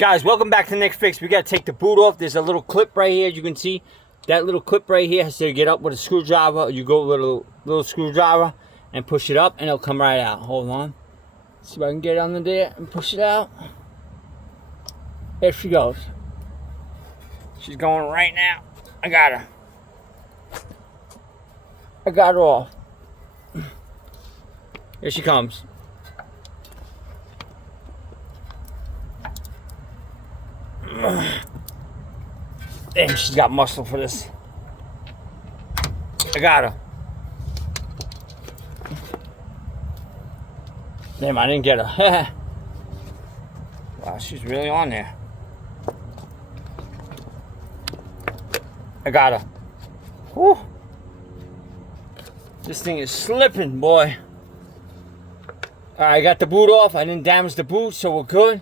Guys, welcome back to the next fix. We got to take the boot off. There's a little clip right here, as you can see. That little clip right here has to get up with a screwdriver. You go with a little screwdriver and push it up and it'll come right out. Hold on. See if I can get under there and push it out. There she goes. She's going right now. I got her. I got her off. Here she comes. Damn, she's got muscle for this. I got her. Damn, I didn't get her. Wow, she's really on there. I got her. Whew. This thing is slipping, boy. Alright, I got the boot off. I didn't damage the boot, so we're good.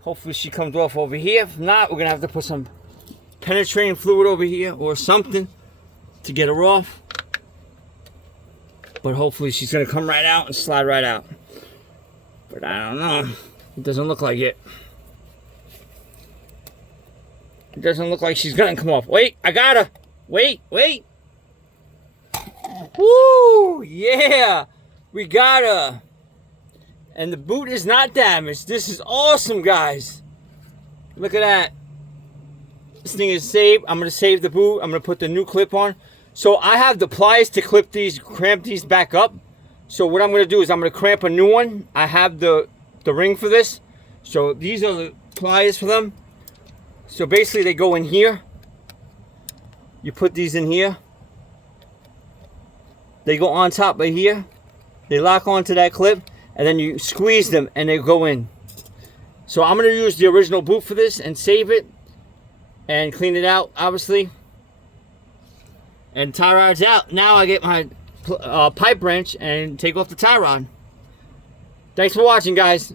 Hopefully she comes off over here. If not, we're going to have to put some penetrating fluid over here or something to get her off. But hopefully she's going to come right out and slide right out. But I don't know. It doesn't look like it. It doesn't look like she's going to come off. Wait, I got her. Wait. Woo! Yeah! We got her. And the boot is not damaged. This is awesome, guys. Look at that. This thing is saved. I'm going to save the boot. I'm going to put the new clip on. So I have the pliers to clip these, cramp these back up. So what I'm going to do is I'm going to cramp a new one. I have the ring for this. So these are the pliers for them. So basically they go in here. You put these in here. They go on top right here. They lock onto that clip. And then you squeeze them and they go in. So I'm going to use the original boot for this and save it. And clean it out, obviously. And tie rod's out. Now I get my pipe wrench and take off the tie rod. Thanks for watching, guys.